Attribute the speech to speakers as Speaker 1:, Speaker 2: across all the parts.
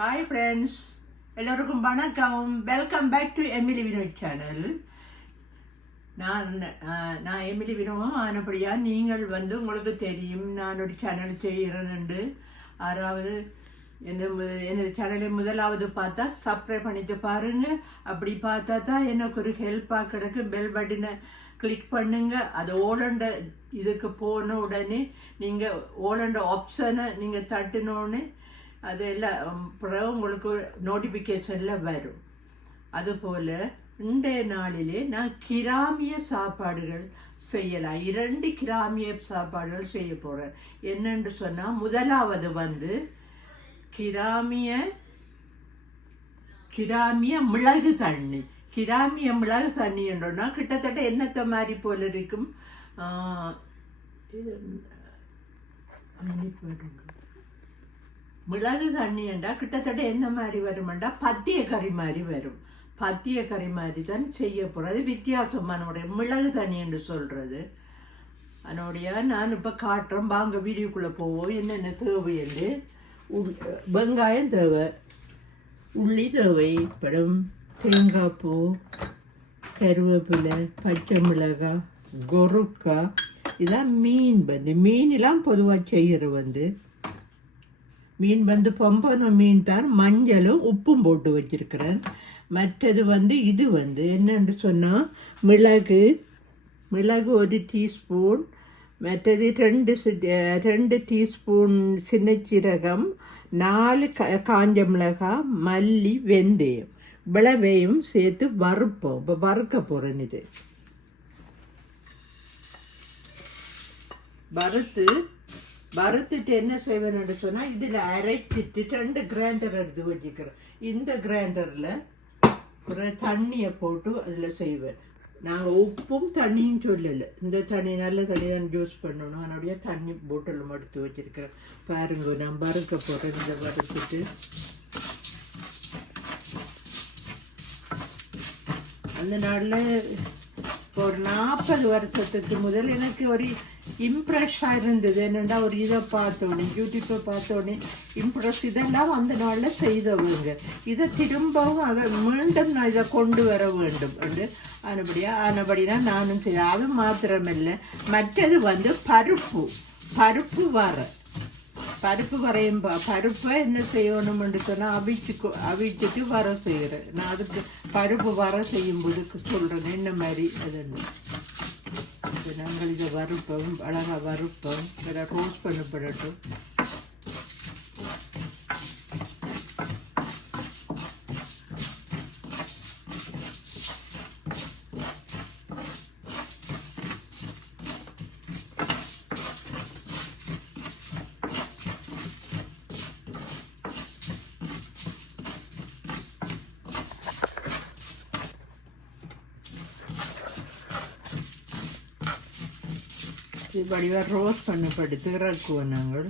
Speaker 1: Hi friends எல்லோருக்கும் வணக்கம். Welcome back to Emily Vinod channel நான் நான் எமிலி வினோவும் ஆனபடியா நீங்கள் வந்து உங்களுக்கு தெரியும். நான் ஒரு சேனல் செய்கிறேன்னு ஆறாவது என்ன எனது சேனலை முதலாவது பார்த்தா சப்ஸ்கிரைப் பண்ணிட்டு பாருங்கள் அப்படி பார்த்தா தான் எனக்கு ஒரு ஹெல்ப்பாக கிடக்கு. பெல் பட்டினை கிளிக் பண்ணுங்க. அது ஓலண்ட இதுக்கு போன உடனே நீங்கள் ஓலண்ட ஆப்ஷனை நீங்கள் தட்டினோடனே அது எல்லாம் பிறகு உங்களுக்கு நோட்டிஃபிகேஷனில் வரும் அதுபோல் இன்றைய நாளிலே நான் கிராமிய சாப்பாடுகள் செய்யலாம் இரண்டு கிராமிய சாப்பாடுகள் செய்ய போகிறேன் என்னென்று சொன்னால் முதலாவது வந்து கிராமிய கிராமிய மிளகு தண்ணி கிராமிய மிளகு தண்ணி என்றோன்னா கிட்டத்தட்ட என்னத்த மாதிரி போல இருக்கும் இது, மிளகு தண்ணி கிட்டத்தட்ட என்ன மாதிரி வருமெண்டா பத்திய கறி மாதிரி வரும். பத்திய கறி மாதிரி தான் செய்ய போகிறது வித்தியாசமான மிளகு தண்ணி என்று சொல்கிறது அதனுடைய நான் இப்போ காட்டுறேன். வாங்க வீடியோக்குள்ளே போவோம். என்னென்ன தேவை என்று. உள் வெங்காயம் தேவை. உள்ளி தேவை படம் தேங்காய் பூ கருவேப்பிலை பச்சை மிளகாய் கொருக்காய் இதான் மீன் வந்து. மீனெல்லாம் பொதுவாக செய்கிறது வந்து. மீன் வந்து பொம்பன மீன் தான் மஞ்சளும் உப்பும் போட்டு வச்சிருக்கிறேன். மற்றது வந்து இது வந்து என்னென்று சொன்னால் மிளகு மிளகு ஒரு டீஸ்பூன் மற்றது ரெண்டு சி- ரெண்டு டீஸ்பூன் சின்ன சீரகம் நாலு க காஞ்ச மிளகாய் மல்லி வெந்தயம். விளவையும் சேர்த்து வறுப்போம். இப்போ வறுக்க போகிறேன் இது. வறுத்து வறுத்துட்டு என்ன செய்வேன்னு சொன்னால் இதில் அரைச்சிட்டு ரெண்டு கிரைண்டர் எடுத்து வச்சுக்கிறேன். இந்த கிரைண்டரில் ஒரு தண்ணியை போட்டு அதில் செய்வேன். நாங்கள் உப்பும் தண்ணியும் சொல்லலை. இந்த தண்ணி நல்ல தண்ணி தான் ஜூஸ் பண்ணணும். அதனுடைய தண்ணி போட்டிலும் எடுத்து வச்சுருக்கிறேன். பாருங்க நான் வறுக்க போகிறேன் இதை வறுத்துட்டு அந்த நாளில் ஒரு நாற்பது வருஷத்துக்கு முதல் எனக்கு ஒரு இம்ப்ரெஸ்ஸாக இருந்தது. என்னென்னா ஒரு இதை பார்த்தோன்னே யூடியூப்பை பார்த்தோன்னே இம்ப்ரெஷ் இதெல்லாம் அந்த நாளில் செய்தவங்க. இதை திரும்பவும் அதை மீண்டும் நான் இதை கொண்டு வர வேண்டும் என்று ஆனபடியா ஆனபடினா நானும் செய்ய அது மாத்திரமில்லை. மற்றது வந்து பருப்பு. பருப்பு வர பருப்பு வரையும் பருப்பை என்ன செய்யணும்னு சொன்னால் அவிச்சு அவிச்சுட்டு வர செய்கிறேன் நான் அதுக்கு பருப்பு வர செய்யும்போது சொல்கிறேன் என்ன மாதிரி அதுன்னு நாங்கள் இதை வறுப்போம் அழகாக வறுப்போம் இதை ரோஸ்ட் பண்ணப்படட்டும் வடிவாக ரோஸ்ட் பண்ணப்படுத்து இறக்குவோம் நாங்கள்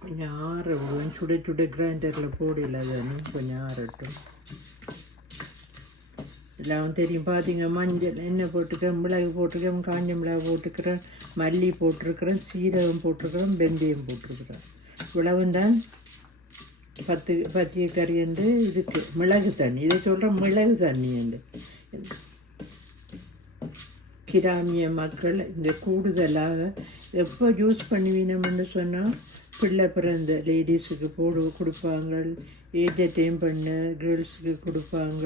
Speaker 1: கொஞ்சம் ஆறவும் சுட சுட கிரைண்டரில் போடல தானே கொஞ்சம் ஆறட்டும். எல்லாம் தெரியும். பார்த்தீங்க மஞ்சள் எண்ணெய் போட்டுக்கிறேன் மிளகு போட்டுக்கிறேன் காஞ்ச மிளகு போட்டுக்கிறேன் மல்லி போட்டிருக்கிறேன் சீரகம் போட்டிருக்கிறேன் வெந்தயம் போட்டிருக்கிறேன். இவ்வளவும் தான் பத்து பச்சை கறி வந்து இதுக்கு மிளகு தண்ணி. இதை சொல்கிறேன் மிளகு தண்ணி என்று. கிராமிய மக்கள் இந்த கூடுதலாக எப்போ யூஸ் பண்ணுவீனம்னு சொன்னால் பிள்ளை பிறந்த லேடிஸுக்கு போடு கொடுப்பாங்க ஏஜ் அட்டைன் பண்ண கேர்ள்ஸுக்கு கொடுப்பாங்க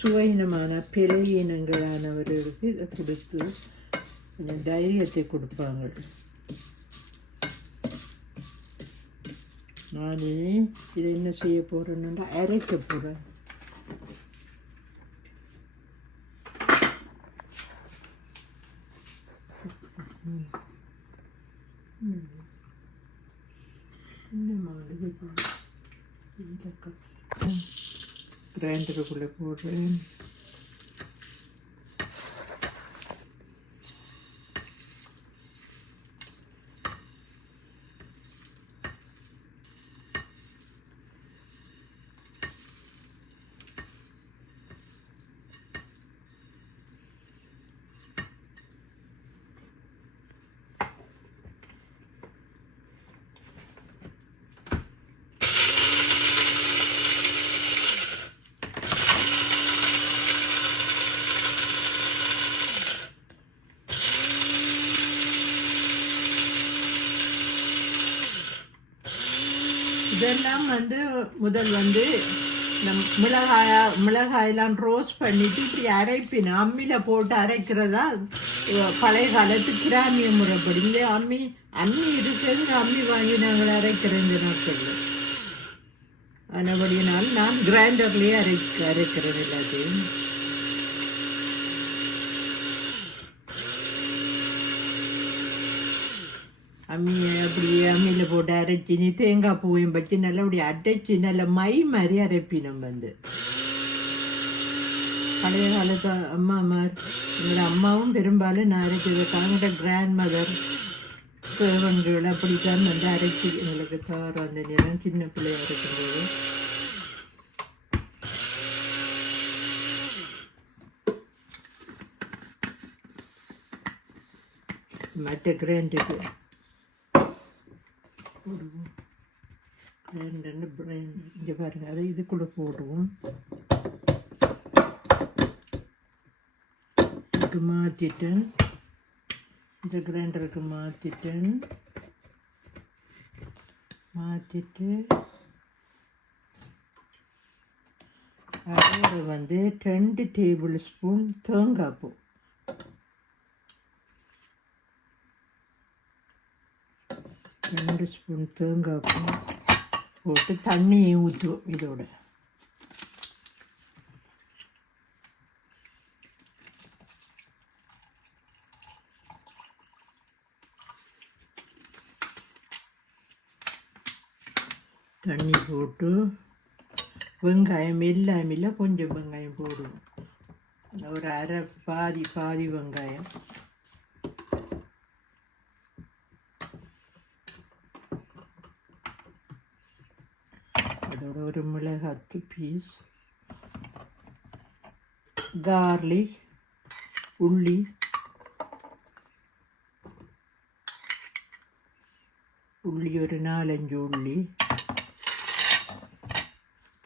Speaker 1: சுவையினமான சுவையினமான பிழையினங்களானவர்களுக்கு இதை கொடுத்து தைரியத்தை கொடுப்பாங்க நான் இதை என்ன செய்ய போகிறேன்னா அரைக்க போகிறேன் கிரைண்டருக்குள்ளே போடுறேன் இதெல்லாம் வந்து முதல் வந்து நம் மிளகாய மிளகாயெல்லாம் ரோஸ்ட் பண்ணிட்டு இப்படி அரைப்பின. அம்மியில் போட்டு அரைக்கிறதா? பழைய காலத்து கிராமிய முறைப்படி. இந்த அம்மி அம்மி இருக்கிறது அம்மி வாங்கி நாங்கள் அரைக்கிறேன் நாட்கள் ஆனபடியினால் நான் கிரைண்டர்லேயே அரைக்க அரைக்கிறேன் எல்லாத்தையும். அம்மியை அப்படியே அம்மியில் போட்டு அரைச்சி நீ தேங்காய் பூவையும் வச்சு நல்லா அப்படி அரைச்சி நல்ல மை மாதிரி அரைப்பினம் வந்து. பழைய காலத்து அம்மா மார் எங்களோட அம்மாவும் பெரும்பாலும் நான் அரைச்சது தங்களோட கிராண்ட் மதர் சேவன்கள் அப்படித்தான் வந்து அரைச்சி எங்களுக்கு தாரம் அந்த நேரம் சின்ன பிள்ளையாக இருக்கும்போது மற்ற கிராண்டுக்கு போடுவோம் ரெண்டு பிரைன் இங்கே பாருங்க அதை இதுக்குள்ளே போடுவோம். இதுக்கு மாற்றிட்டேன் இந்த கிரைண்டருக்கு மாற்றிட்டேன் மாற்றிட்டு அதோட வந்து ரெண்டு டேபிள் ஸ்பூன் தேங்காய் பூ. ரெண்டு ஸ்பூன் தேங்காய் பூ போட்டு தண்ணியை ஊற்றுவோம் இதோட தண்ணி போட்டு வெங்காயம் எல்லாம் இல்லை கொஞ்சம் வெங்காயம் போடுவோம் ஒரு அரை பாதி பாதி வெங்காயம் அதோட ஒரு மிளகாத்து பீஸ் கார்லிக் உள்ளி. உள்ளி ஒரு நாலஞ்சு உள்ளி.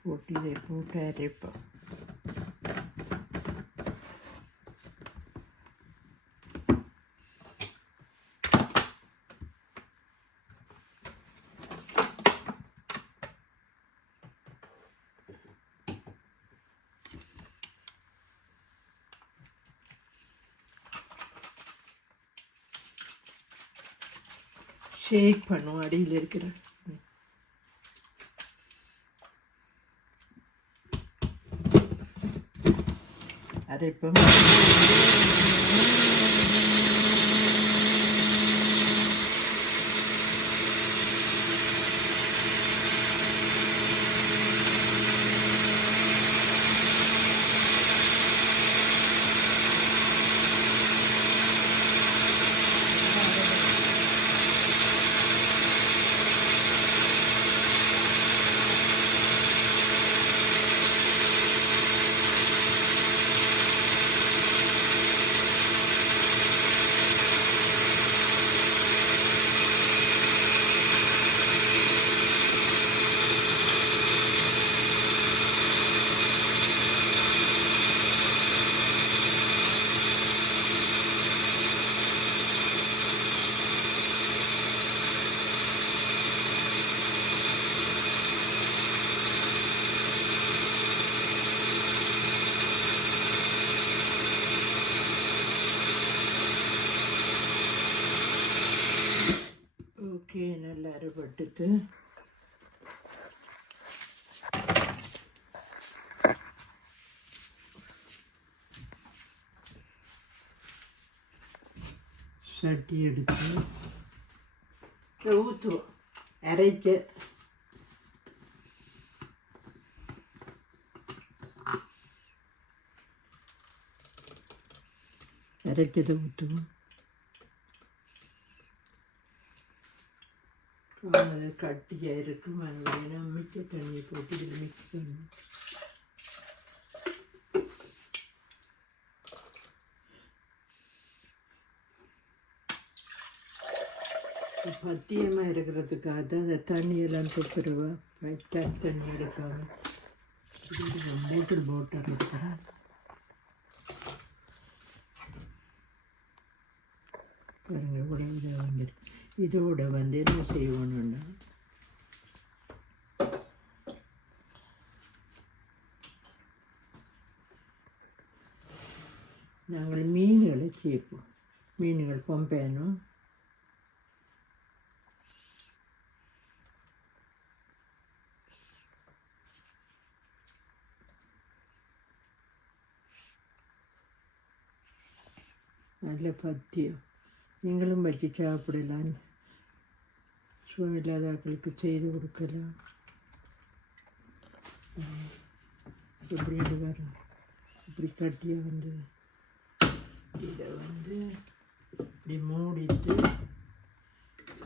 Speaker 1: போட்டு இதை போட்டு அரைப்போம். ஷேக் பண்ணுவோம் அடியில் இருக்கிற. அதை இப்போ ஓகே நல்லா அரைப்பட்டுட்டு சட்டி எடுத்து ஊற்றுவோம் அரைக்க. அரைக்கதை ஊற்றுவோம் அது கட்டியாக இருக்கும். அதனால மிச்ச தண்ணி போட்டு இதில் மிக்ஸ் பண்ணி பத்தியமாக இருக்கிறதுக்காக தான் அந்த தண்ணியெல்லாம் துப்புரவா டேப் தண்ணி எடுக்காம. போட்டில் போட்டு இருக்கிறேன் பாருங்கள் உடம்பு வாங்கியிருக்கேன் இதோட வந்து என்ன செய்யணும்னா நாங்கள் மீன்களை சேர்ப்போம் மீன்கள் பொம்பேனும் നല്ല പദ്യം நீங்களும் வச்சு சாப்பிடலாம் சுகமில்லாதவர்களுக்கு செய்து கொடுக்கலாம். எப்படி வரும். இப்படி கட்டியாக வந்து இதை வந்து இப்படி மூடிட்டு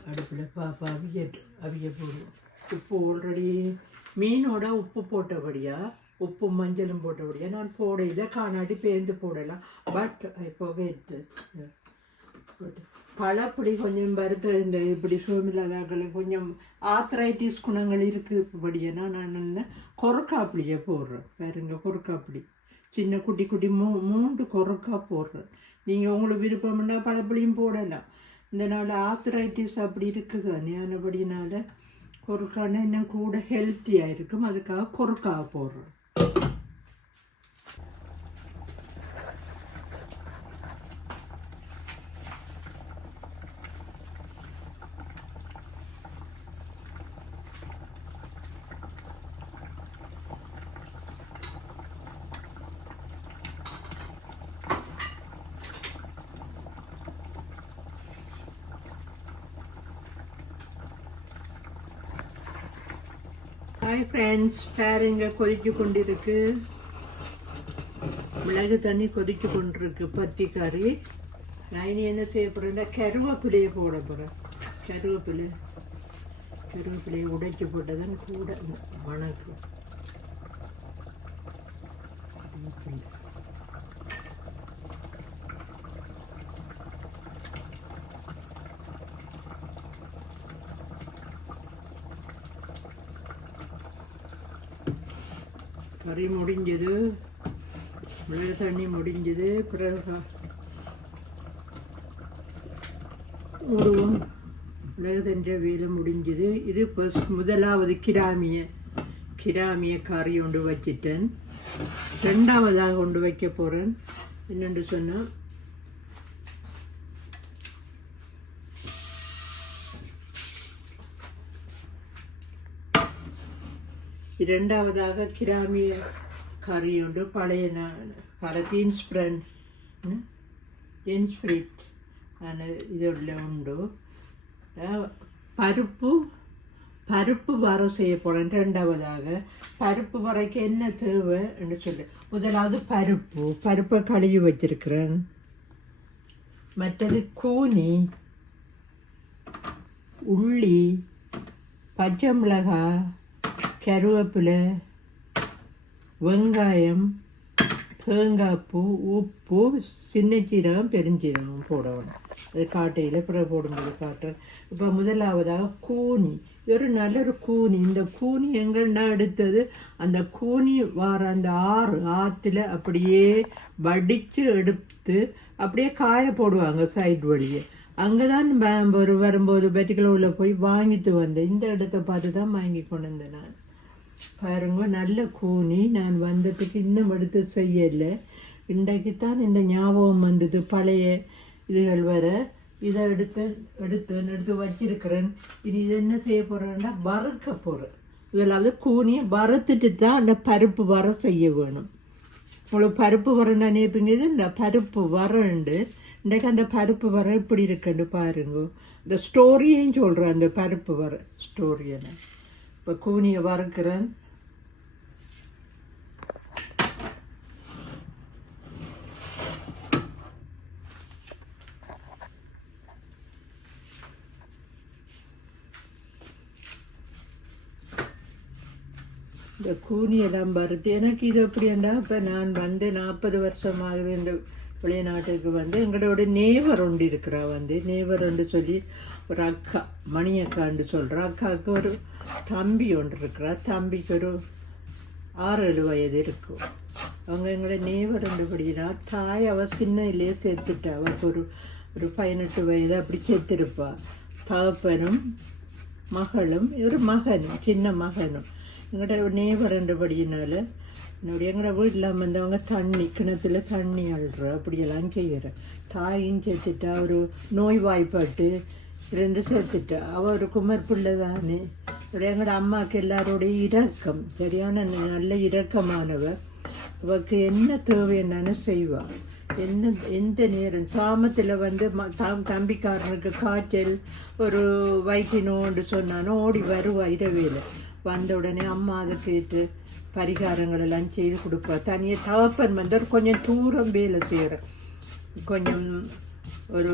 Speaker 1: அடுப்பில் பாப்பா அவியட்டு அவிய போடுவோம். உப்பு ஆல்ரெடி மீனோட உப்பு போட்டபடியா உப்பு மஞ்சளும் போட்டபடியா நான் போடையில் காணாடி பேருந்து போடலாம். பட் இப்போ வேத்து பழப்பொடி கொஞ்சம் வறுத்த இந்த இப்படி சோமில்லாதாக்களுக்கு கொஞ்சம் ஆத்ரைட்டிஸ் குணங்கள் இருக்குபடியா நான் என்ன கொரக்காப்பிளியை போடுறேன். பாருங்க கொரக்காப்பிளி. சின்ன குட்டி குட்டி மூ மூன்று கொரக்கா போடுறேன். நீங்கள் உங்களுக்கு விருப்பம்னா பழப்பொடியும் போடலாம். இந்த நாள் ஆத்ரைட்டிஸ் அப்படி இருக்குது. ஞானபடினால கொறுக்கான இன்னும் கூட ஹெல்த்தியாக இருக்கும். அதுக்காக கொறுக்காக போடுறோம் ஹாய் ஃப்ரெண்ட்ஸ் பாருங்க கொதிச்சு கொண்டிருக்கு. மிளகு தண்ணி கொதிச்சு கொண்டிருக்கு பத்தி கறி. நான் இனி என்ன செய்ய போகிறேன்னா கருவேப்பிலையை போட போகிறேன் கருவேப்பிலை கருவேப்பிலையை உடைச்சி போட்டதுன்னு கூட வணக்கம் கறி முடிஞ்சது மிளகு தண்ணி முடிஞ்சது பிறகு மூடுவோம் மிளகு தண்ட வேலை முடிஞ்சது இது ஃபர்ஸ்ட் முதலாவது கிராமிய கிராமிய கறி கொண்டு வச்சிட்டேன் ரெண்டாவதாக கொண்டு வைக்க போகிறேன் என்னென்று சொன்னால் இரண்டாவதாக கிராமிய கறி உண்டு பழைய காலத்து இன்ஸ்பிரன் இன்ஸ்பிரிட் அந்த இதில் உண்டு பருப்பு பருப்பு வரம் செய்ய போகிறேன் ரெண்டாவதாக பருப்பு வரைக்கு என்ன தேவை என்று சொல்லு. முதலாவது பருப்பு. பருப்பை கழுவி வச்சிருக்கிறேன். மற்றது கூனி உள்ளி பச்சை மிளகாய் கருவேப்பிலை வெங்காயம் தேங்காய் பூ உப்பு சின்ன சீரகம் பெருஞ்சீரகம் போடணும். அது காட்டையில் பிறகு போடும்போது காட்டுறேன். இப்போ முதலாவதாக கூனி. ஒரு நல்ல ஒரு கூனி. இந்த கூனி எங்கன்னா எடுத்தது? அந்த கூனி வார அந்த ஆறு ஆற்றுல அப்படியே வடித்து எடுத்து அப்படியே காய போடுவாங்க சைடு வழியே. அங்கே தான் ஒரு வரும்போது பெட்டிக்குள்ள போய் வாங்கிட்டு வந்தேன். இந்த இடத்த பார்த்து தான் வாங்கி கொண்டு வந்தேன் நான். பாருங்க நல்ல கூனி. நான் வந்ததுக்கு இன்னும் எடுத்து செய்யலை. இன்றைக்கு தான் இந்த ஞாபகம் வந்தது. பழைய இதுகள் வர இதை எடுத்து எடுத்தேன் எடுத்து வச்சிருக்கிறேன். இனி இதை என்ன செய்ய போகிறேன்னா வறுக்க போகிறேன் முதலாவது கூனியை வறுத்துட்டு தான் அந்த பருப்பு வர செய்ய வேணும். உங்களுக்கு பருப்பு வரேன் நினைப்பீங்க இது இந்த பருப்பு வரண்டு. இன்றைக்கு அந்த பருப்பு வர இப்படி இருக்குன்னு பாருங்க. இந்த ஸ்டோரியையும் சொல்கிறேன் அந்த பருப்பு வர ஸ்டோரியை நான் இப்போ கூனியை வறுக்கிறேன். இந்த கூனியெல்லாம் வருது எனக்கு இது எப்படின்னா இப்போ நான் வந்து நாற்பது வருஷம் ஆகுது இந்த வெளிநாட்டுக்கு வந்து எங்களோட நேவர் ஒன்று இருக்கிறா வந்து. நேவர் ஒன்று சொல்லி ஒரு அக்கா மணி சொல்கிறா அக்காவுக்கு ஒரு தம்பி ஒன்று இருக்கிறா தம்பிக்கு ஒரு ஆறு ஏழு வயது இருக்கும். அவங்க எங்களோட நேவர் ரெண்டு படிக்கிறா தாய் அவள் சின்னையிலே சேர்த்துட்டா. அவளுக்கு ஒரு ஒரு பதினெட்டு வயது அப்படி செத்துருப்பா தகப்பனும் மகளும் ஒரு மகனும் சின்ன மகனும். எங்கள்ட நேவர் ரெண்டு என்னுடைய எங்களோட வீட்டில் வந்தவங்க தண்ணி கிணத்துல தண்ணி அழுற அப்படியெல்லாம் செய்கிற தாயும் சேர்த்துட்டா ஒரு நோய்வாய்ப்பட்டு இருந்து சேர்த்துட்டா அவள் ஒரு குமர் பிள்ளை தானே எங்களோட அம்மாவுக்கு எல்லாரோடைய இரக்கம் சரியான நல்ல இரக்கமானவர் அவருக்கு என்ன தேவை என்னன்னு செய்வாள் என்ன எந்த நேரம் சாமத்தில் வந்து ம- தாம் தம்பிக்காரனுக்கு காய்ச்சல் ஒரு வைக்கணும்னு சொன்னானோ ஓடி வருவா இரவேல வந்த உடனே அம்மா அதை கேட்டு பரிகாரங்கள் எல்லாம் செய்து கொடுப்பா. தனியாக தகப்பன் வந்து ஒரு கொஞ்சம் தூரம் வேலை செய்கிறேன் கொஞ்சம் ஒரு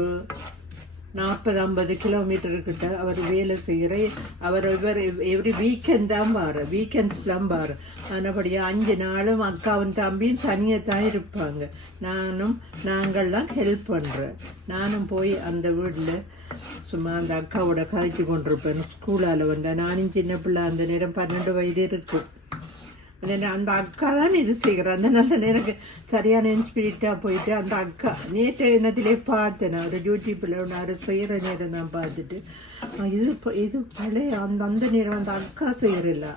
Speaker 1: நாற்பது ஐம்பது கிலோமீட்டருக்கிட்ட அவர் வேலை செய்கிற அவர் இவர் எவ்ரி வீக்கெண்ட் தான் பாரு வீக்கெண்ட்ஸ்லாம் பாரு ஆனபடியாக அஞ்சு நாளும் அக்காவும் தம்பியும் தனியாக தான் இருப்பாங்க. நானும் நாங்கள்லாம் ஹெல்ப் பண்ணுறேன் நானும் போய் அந்த வீட்டில் சும்மா அந்த அக்காவோட கதைச்சு கொண்டிருப்பேன். ஸ்கூலால் வந்தேன் நானும் சின்ன பிள்ளை அந்த நேரம் பன்னெண்டு வயது இருக்கும் அந்த அந்த அக்கா தான் இது செய்கிறேன் அந்த நல்ல எனக்கு சரியான இன்ஸ்பிரிட்டாக போயிட்டு அந்த அக்கா நேற்று என்னத்திலே பார்த்தேன் அவர் ஒரு யூடியூப்பில் ஒன்று அவர் செய்கிற நேரம் தான் பார்த்துட்டு. இது இது பழைய அந்த அந்த நேரம் அந்த அக்கா செய்கிறல்ல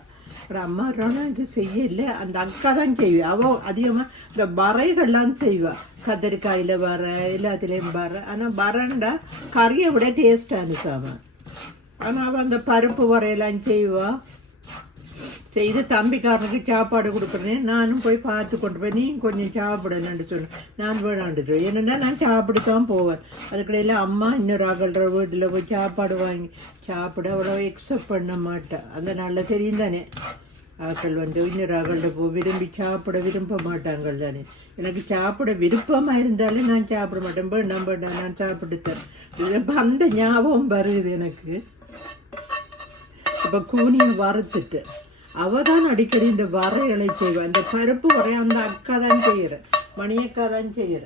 Speaker 1: அப்புறம் அம்மா வர்றானா இது செய்யல. அந்த அக்கா தான் செய்வா. அவள் அதிகமாக இந்த வரைகள்லாம் செய்வாள் கத்திரிக்காயில் வர எல்லாத்துலேயும் வர. ஆனால் வரண்டா கறியை விட டேஸ்ட்டாக சாமான் ஆனால் அவள் அந்த பருப்பு வரையெல்லாம் செய்வாள் செய்து தம்பிக்காரனுக்கு சாப்பாடு கொடுக்குறேன் நானும் போய் பார்த்து கொண்டு போய் நீ கொஞ்சம் சாப்பிடணுன்னு சொன்னேன் நான் வேணாண்டு சொல்லுவேன் என்னென்னா நான் சாப்பிட்டு தான் போவேன். அதுக்கடையில் அம்மா இன்னொரு ஆகல்ற வீட்டில் போய் சாப்பாடு வாங்கி சாப்பிட அவ்வளோ எக்ஸப்ட் பண்ண மாட்டேன் அந்த நாளில் தெரியும் தானே. ஆக்கள் வந்து இன்னொரு ஆகல்கிட்ட போ விரும்பி சாப்பிட விரும்ப மாட்டாங்கள் தானே. எனக்கு சாப்பிட விருப்பமாக இருந்தாலும் நான் சாப்பிட மாட்டேன். வேண்டாம் வேண்டாம் நான் சாப்பிட்டுத்தேன் இப்போ அந்த ஞாபகம் வருது எனக்கு. இப்போ கூனியை வறுத்துட்டு. அவ தான் அடிக்கடி இந்த வரைகளை செய்வா இந்த பருப்பு வரைய அந்த அக்கா தான் செய்கிற மணியக்கா தான் செய்கிற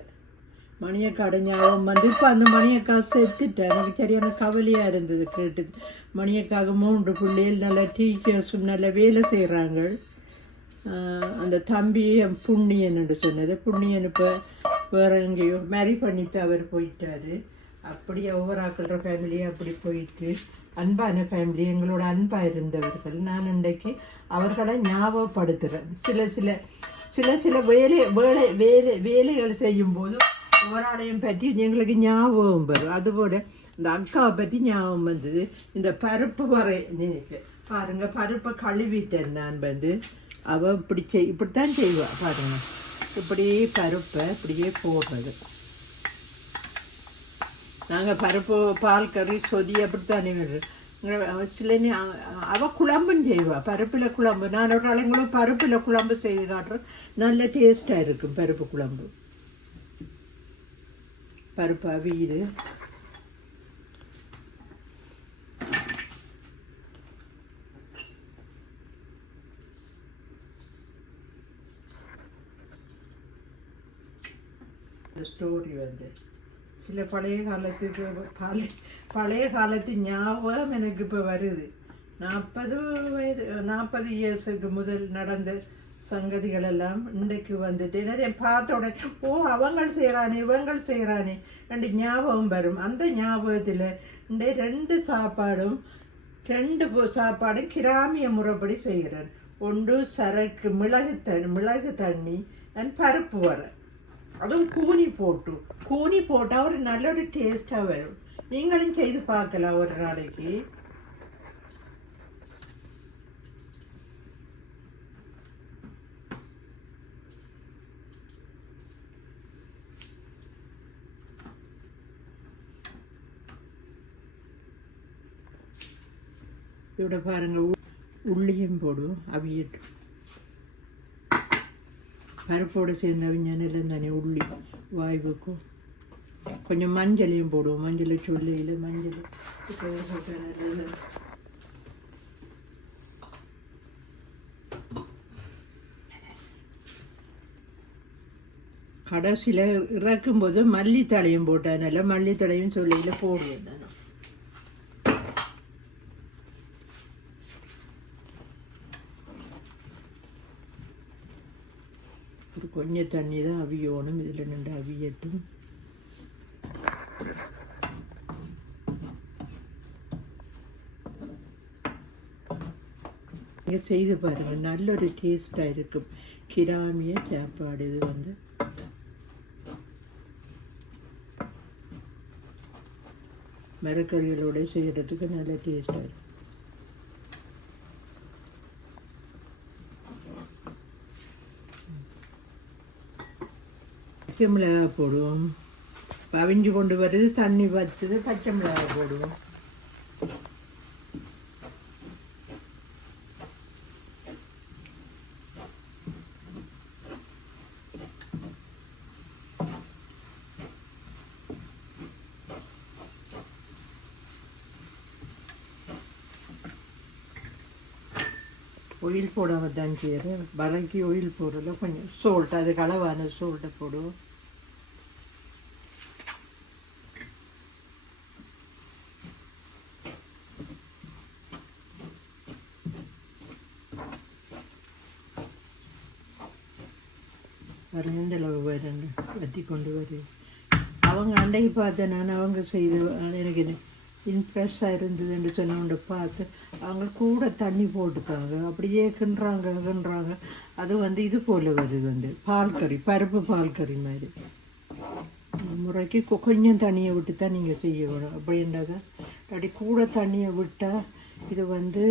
Speaker 1: மணியக்கா அடைஞ்சாவும் வந்து இப்போ அந்த மணியக்கா செத்துட்டேன். எனக்கு சரியான கவலையாக இருந்தது கேட்டு. மணியக்காக மூன்று பிள்ளைகள் நல்ல டீச்சர்ஸும் நல்ல வேலை செய்கிறாங்க அந்த தம்பி என் புண்ணியன் என்று சொன்னது. புண்ணியன் இப்போ வேற எங்கேயோ மேரி பண்ணிட்டு அவர் போயிட்டாரு. அப்படி ஒவ்வொரு ஆக்களோட ஃபேமிலியும் அப்படி போயிட்டு அன்பான ஃபேமிலி எங்களோட அன்பாக இருந்தவர்கள். நான் இன்றைக்கு அவர்களை ஞாபகப்படுத்துகிறேன் சில சில சில சில வேலை வேலை வேலை வேலைகள் செய்யும்போது போராடையும் பற்றி எங்களுக்கு ஞாபகம் வரும். அதுபோல் இந்த அக்காவை பற்றி ஞாபகம் வந்தது. இந்த பருப்பு வரை நினைக்கு பாருங்க பருப்பை கழுவிட்டேன் நான் வந்து. அவள் இப்படி செய் இப்படித்தான் செய்வாள் பாருங்க. இப்படியே பருப்பை இப்படியே போடுறது. நாங்கள் பருப்பு பால் கறி சொதி அப்படித்தானே வருது. சிலனி அவ குழம்பும் செய்வா பருப்பில் குழம்பு நான் ஒரு ஆளுங்களும் பருப்பில் குழம்பு செய்து காட்டுறேன் நல்ல டேஸ்ட்டாக இருக்கும் பருப்பு குழம்பு பருப்பு அவியுது இந்த ஸ்டோரி வந்து சில பழைய காலத்துக்கு பழைய பழைய காலத்து ஞாபகம் எனக்கு இப்போ வருது நாற்பது வயது நாற்பது இயர்ஸுக்கு முதல் நடந்த சங்கதிகள் எல்லாம் இன்றைக்கு வந்துட்டு என்னது பார்த்த உடனே ஓ அவங்கள் செய்கிறானே இவங்கள் செய்கிறானே ரெண்டு ஞாபகம் வரும் அந்த ஞாபகத்தில் இந்த ரெண்டு சாப்பாடும் ரெண்டு சாப்பாடும் கிராமிய முறைப்படி செய்கிறேன் ஒன்று சரக்கு மிளகு தண்ணி மிளகு தண்ணி அண்ட் பருப்பு வரை அதுவும் கூனி போட்டு கூனி போட்டால் ஒரு நல்ல ஒரு டேஸ்ட்டாக வரும் நீங்களும் செய்து பார்க்கலாம் ஒரு நாளைக்கு இதோட பாருங்க உ- உள்ளியும் போடும் அவியட்டும் பருப்போடு சேர்ந்து அவிஞானில் தானே உள்ளி வாய்வுக்கும் கொஞ்சம் மஞ்சளையும் போடுவோம் மஞ்சள் சொல்லையில் மஞ்சள் இப்போ கடைசியில் இறக்கும்போது மல்லித்தழையும் போட்டதுனால மல்லித்தழையும் சொல்லையில் போடுவேன் நான் ஒரு கொஞ்சம் தண்ணி தான் அவியோணும். இதில் நின்று அவியட்டும். நீங்கள் செய்து பாருங்கள் நல்ல ஒரு டேஸ்ட்டாக இருக்கும் கிராமிய சாப்பாடு இது வந்து. மரக்கறிகளோட செய்கிறதுக்கு நல்ல டேஸ்ட்டாக இருக்கும் பச்சை மிளகா போடுவோம். பவிஞ்சு கொண்டு வருது தண்ணி வச்சுது பச்சை மிளகா போடுவோம். ஒயில் போடாமல் தான் செய்கிறேன் வதக்கி ஒயில் போடுறதுல கொஞ்சம் சோல்ட் அது களவான சோல்ட்டை போடுவோம். பாருங்க இந்த அளவு வருங்க கத்தி கொண்டு வருது. அவங்க அன்றைக்கு பார்த்தேன் நான் அவங்க செய்த எனக்கு இது இன்ட்ரெஸ்டாக இருந்ததுன்னு சொன்னவங்க பார்த்து அவங்க கூட தண்ணி போட்டுக்காங்க அப்படியே கிண்டுறாங்க கிண்டுறாங்க. அது வந்து இது போல் வருது வந்து பால் கறி பருப்பு பால் கறி மாதிரி முறைக்கு கொஞ்சம் தண்ணியை விட்டு தான் நீங்கள் செய்ய வேணும் அப்படின்றத அப்படி கூட தண்ணியை விட்டால் இது வந்து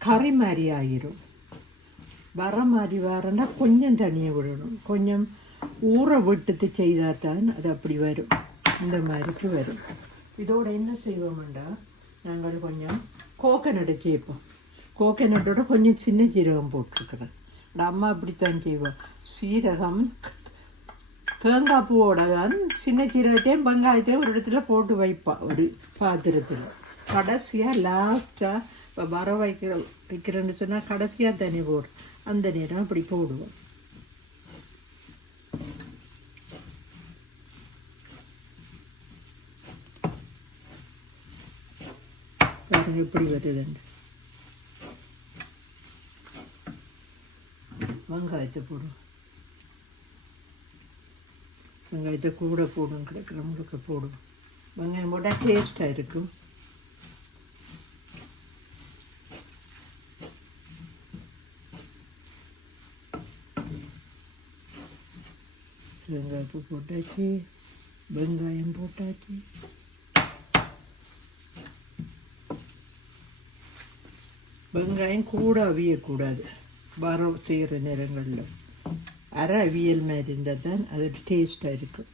Speaker 1: கறி மாதிரி ஆகிரும் வர மாதிரி வரன்னா கொஞ்சம் தண்ணியை விடணும். கொஞ்சம் ஊற விட்டுட்டு செய்தால் தான் அது அப்படி வரும். இந்த மாதிரிக்கு வரும். இதோட என்ன செய்வோம்டா? நாங்கள் கொஞ்சம் கோகனட் சேர்ப்போம் கோகனட்டோட கொஞ்சம் சின்ன சீரகம் போட்டிருக்கிறேன். இந்த அம்மா அப்படித்தான் செய்வோம் சீரகம் தேங்காய் பூவோட தான் சின்ன சீரகத்தையும் வெங்காயத்தையும் ஒரு இடத்துல போட்டு வைப்பா ஒரு பாத்திரத்தில். கடைசியாக லாஸ்ட்டாக இப்போ வர வைக்கிற வைக்கிறேன்னு சொன்னால் கடைசியாக தண்ணி போடும் அந்த நேரம் அப்படி போடுவோம். பாருங்க எப்படி வருதுன்னு வெங்காயத்தை போடுவோம் வெங்காயத்தை கூட போடும் கிடைக்கிறவங்களுக்கு போடும் வெங்காயம் போட்டால் டேஸ்ட்டாக இருக்கும். வெங்காயப்பு போட்டாச்சு. வெங்காயம் போட்டாச்சு. வெங்காயம் கூட அவியக்கூடாது. வர செய்கிற நேரங்களில். அரை அவியல் மாதிரி இருந்தால் தான் அது டேஸ்ட்டாக இருக்கும்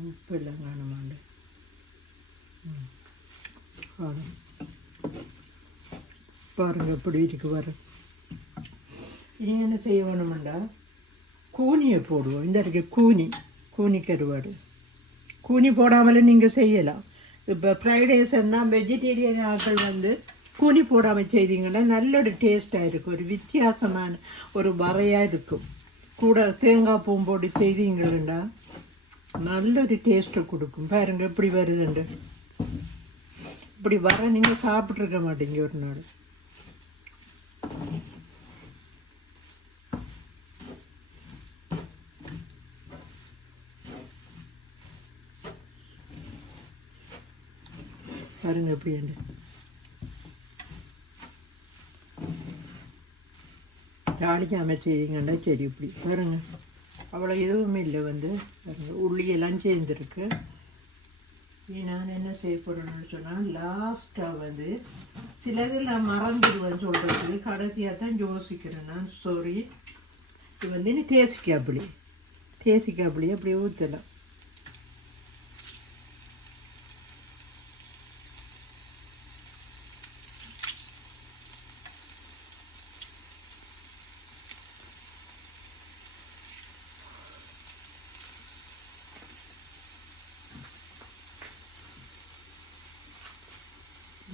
Speaker 1: உப்பு எல்லாம் காணுமாண்டு ம். காணும் பாருங்க எப்படி இருக்குவார் இனி என்ன செய்ய வேணுமெண்டா? கூனியை போடுவோம். இந்த இருக்கு கூனி. கூனி கருவாடு. கூனி போடாமலே நீங்கள் செய்யலாம். இப்போ ஃப்ரைட் ரைஸ்னா வெஜிடேரியன் ஆக்கள் வந்து கூனி போடாமல் செய்தீங்கன்னா நல்ல ஒரு டேஸ்ட்டாக இருக்கும். ஒரு வித்தியாசமான ஒரு வரையாக இருக்கும். கூட தேங்காய் பூவும் போட்டு செய்தீங்கன்னா நல்ல ஒரு டேஸ்ட்டை கொடுக்கும். பாருங்கள் எப்படி வருதுண்டு. இப்படி வர நீங்கள் சாப்பிட்ருக்க மாட்டீங்க ஒரு நாள். பாருங்க எப்படி உண்டு தாளிக்காம செய்தீங்கன்னா சரி இப்படி. பாருங்க. அவ்வளோ எதுவும் இல்லை வந்து. பாருங்க உள்ளியெல்லாம் சேர்ந்துருக்கு. இனி நான் என்ன செய்ய போகிறேன்னு சொன்னால் லாஸ்ட்டாக வந்து சிலது நான் மறந்துடுவேன் சொல்கிறதுக்கு கடைசியாக தான் யோசிக்கிறேன் நான். சாரி இது வந்து இனி தேசிக்காப்பிளி. தேசிக்காப்பிளி அப்படியே ஊற்றலாம்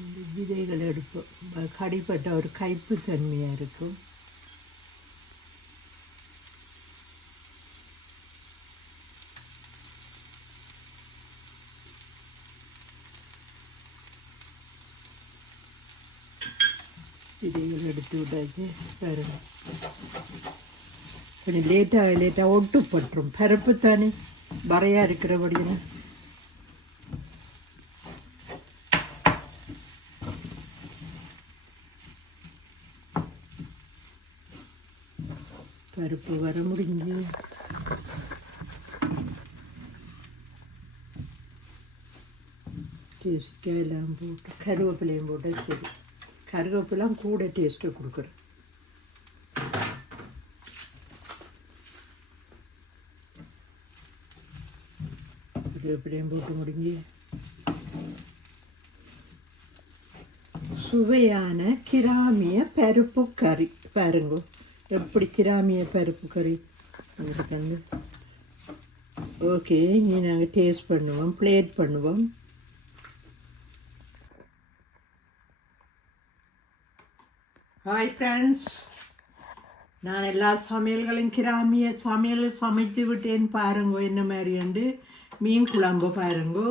Speaker 1: இந்த விதைகள் எடுப்போம் கடிப்பட்ட ஒரு கைப்பு தன்மையாக இருக்கும். விதைகள் எடுத்து விட்டாச்சு பாருங்க. கொஞ்சம் லேட்டாக லேட்டாக ஒட்டுப்பட்டுரும். பரப்பு தானே வரையாக இருக்கிறபடியும் பருப்பு வர முடிஞ்சு. தேசிக்காய் எல்லாம் போட்டு கருவேப்பிலையும் போட்டு சரி கருவேப்பிலாம் கூட டேஸ்ட்டு கொடுக்குறேன். கருவேப்பிலையும் போட்டு முடிஞ்சு. சுவையான கிராமிய பருப்பு கறி பாருங்க. எப்படி கிராமிய பருப்பு கறி? உங்களுக்கு வந்து ஓகே இனி நாங்கள் டேஸ்ட் பண்ணுவோம் பிளேட் பண்ணுவோம். ஹாய் ஃப்ரெண்ட்ஸ் நான் எல்லா சமையல்களும் கிராமிய சமையல் சமைத்து விட்டேன் பாருங்கோ என்ன மாதிரி உண்டு? மீன் குழம்பு பாருங்கோ.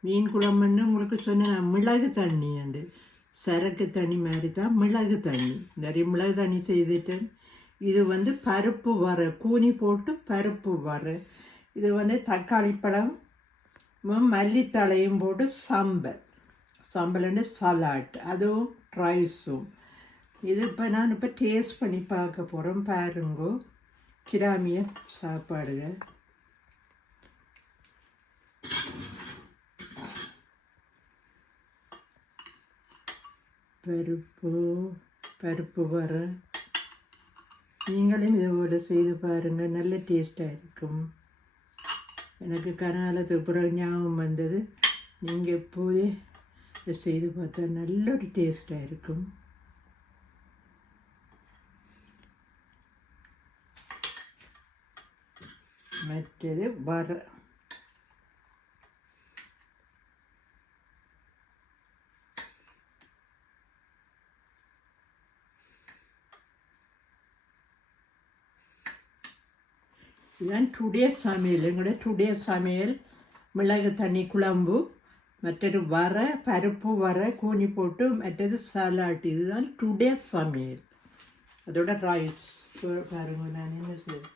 Speaker 1: மீன் குழம்புன்னு உங்களுக்கு சொன்னேன் மிளகு தண்ணி உண்டு. சரக்கு தண்ணி மாதிரி தான் மிளகு தண்ணி. நிறைய மிளகு தண்ணி செய்துட்டேன் இது வந்து பருப்பு வர கூனி போட்டு பருப்பு வர. இது வந்து தக்காளி பழம் மல்லித்தலையும் மல்லித்தழையும் போட்டு சம்பல். சம்பல்ண்டு சலாட் அதுவும் ரைஸும் இது இப்போ நான் இப்போ டேஸ்ட் பண்ணி பார்க்க போகிறேன் பாருங்கோ. கிராமிய சாப்பாடுகள். பருப்பு பருப்பு வர. நீங்களும் இதுபோல் செய்து பாருங்கள் நல்ல டேஸ்ட்டாக இருக்கும். எனக்கு கனாலத்துக்கு பிறகு ஞாபகம் வந்தது. நீங்கள் எப்போதே செய்து பார்த்தா நல்ல ஒரு டேஸ்ட்டாக இருக்கும். மற்றது வர. இதுதான் டுடே சமையல் எங்களோட டுடே சமையல் மிளகு தண்ணி குழம்பு மற்றது வர பருப்பு வர கூனி போட்டு மற்றது சலாட் இதுதான் டுடே சமையல் அதோட ரைஸ் பாருங்க நான் என்ன செய்வேன்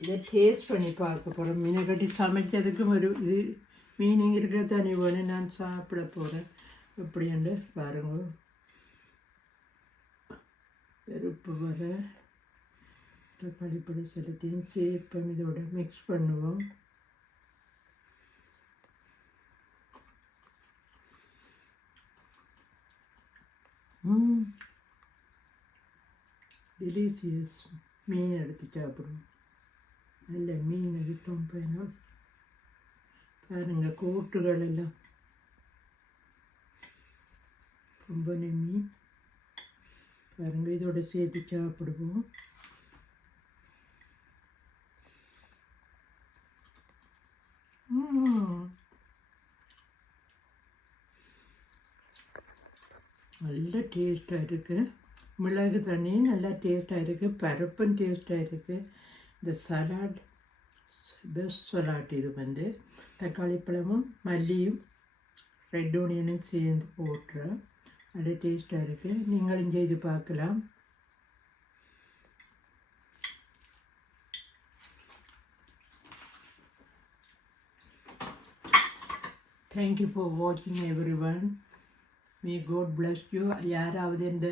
Speaker 1: இதை டேஸ்ட் பண்ணி பார்க்க போகிறோம் மீனை கட்டி சமைக்கிறதுக்கும் ஒரு இது மீனிங் இருக்கிற தனி வேணும் நான் சாப்பிட போகிறேன் எப்படின்னு பாருங்கள் பருப்பு வர தக்காளி பழம் செலுத்தையும் சேர்ப்போம் இதோட மிக்ஸ் பண்ணுவோம். டெலிசியஸ் மீன் எடுத்து சாப்பிடும் நல்ல மீன் எடுத்தோம் பயணம். பாருங்கள் கூட்டுகள் எல்லாம். பொம்பனை மீன். பாருங்க இதோட சேர்த்து சாப்பிடுவோம். நல்ல டேஸ்ட்டாக இருக்குது மிளகு தண்ணி நல்லா டேஸ்ட்டாக இருக்குது பருப்பும் டேஸ்ட்டாக இருக்குது இந்த சலாட் பெஸ்ட் சலாட் இது வந்து. தக்காளி பழமும் மல்லியும் ரெட் ஓனியனும் சேர்ந்து போட்டுறேன். நல்ல டேஸ்ட்டாக இருக்குது நீங்களும் செய்து பார்க்கலாம். தேங்க் யூ ஃபார் வாட்சிங் everyone may God bless you யாராவது இந்த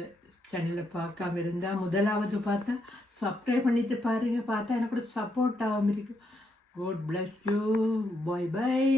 Speaker 1: சேனலை பார்க்காம இருந்தால் முதலாவது பார்த்தா சப்ஸ்கிரைப் பண்ணிட்டு பாருங்கள் பார்த்தா எனக்கு கூட சப்போர்ட் ஆகாமல் இருக்கு. God bless you bye bye